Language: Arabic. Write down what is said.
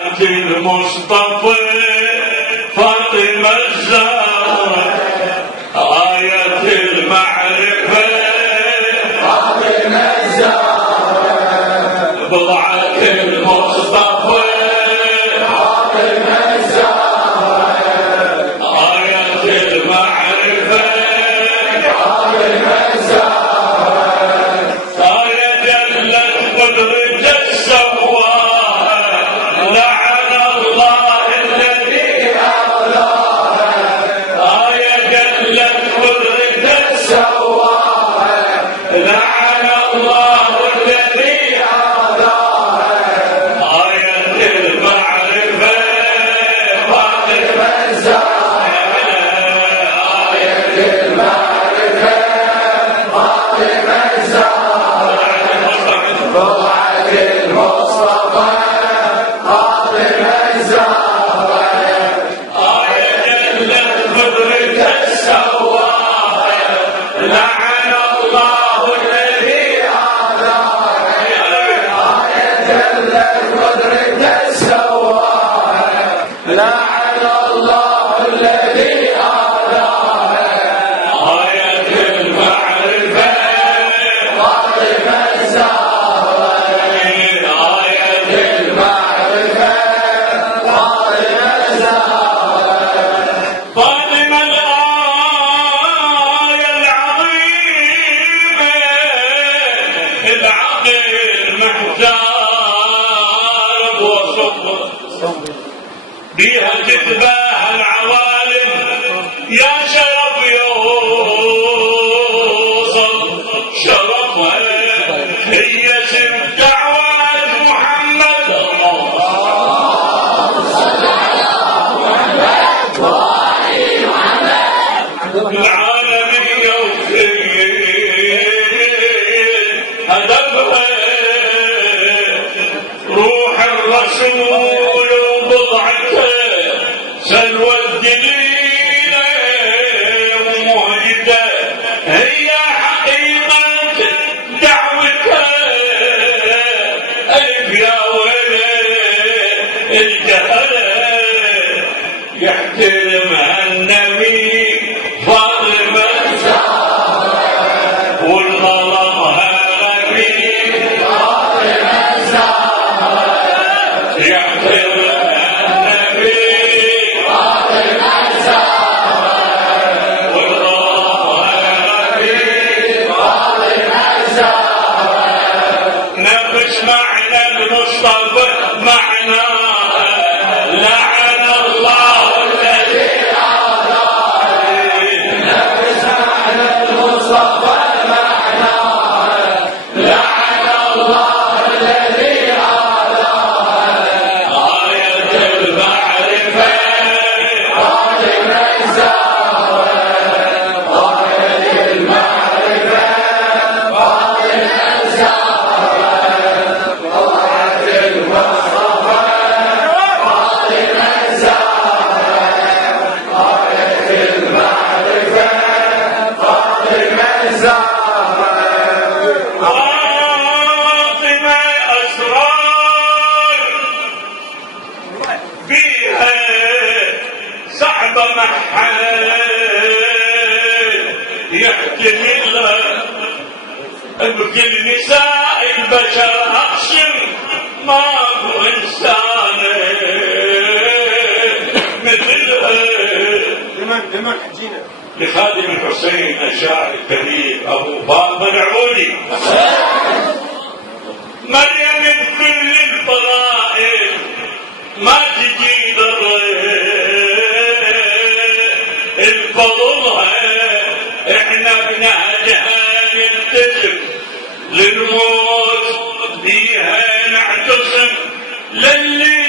المصطفى فاطمة الزهراء آية المعرفة فاطمة الزهراء بضعة المصطفى فاطمة الزهراء آية المعرفة فاطمة الزهراء آية جلت قدرة السواها لعن الله الذي أغلاها آية جلت قدرة سواها لعن الله الذي أغلاها آية المعرفة فاطمة فاطمة الزهراء آية المعرفة فاطمة الزهراء بضعة المصطفى فاطمة الزهراء آية جلت قدرة السواها لعن الله الذي جلت قدرة سواها لعن الله الذي أعلاها آية المعرفة فاطمة الزهراء آية المعرفة فاطمة الزهراء فاطمة الآية العظيمة العقل محتار وصبر بها تتباهى العوالم يا شرف يوصل شرفها هي سر دعوات محمد العالمية وفي هدفها روح الرسول وبضعته سلوى الدليل ومهجته هي حقيقة دعوته ألف يا ولد الجهل يحترمها النبي فاطمة الزهراء والغلطها غبي فاطمة الزهراء يحترمها النبي فاطمة الزهراء والغلطها غبي فاطمة الزهراء نفس معنى المصطفى معناها لعن الله الذي نفس معنى المصطفى معناها لعن الله الذي أعلاها آية المعرفة فاطمة الزهراء آية المعرفة فاطمة الزهراء بضعة المصطفى فاطمة الزهراء آية المعرفة فاطمة الزهراء فاطمة أسرار بيها صعبة محل يحتملها بكل نساء البشر أقسم ماكو إنسانة مثلها لمن حجينا لخادم الحسين الشاعر الكبير أبو فاطمة العودي مريم بكل الفضائل ما تجي الفضلها احنا بنهجها نلتزم للموت بيها نعتصم للي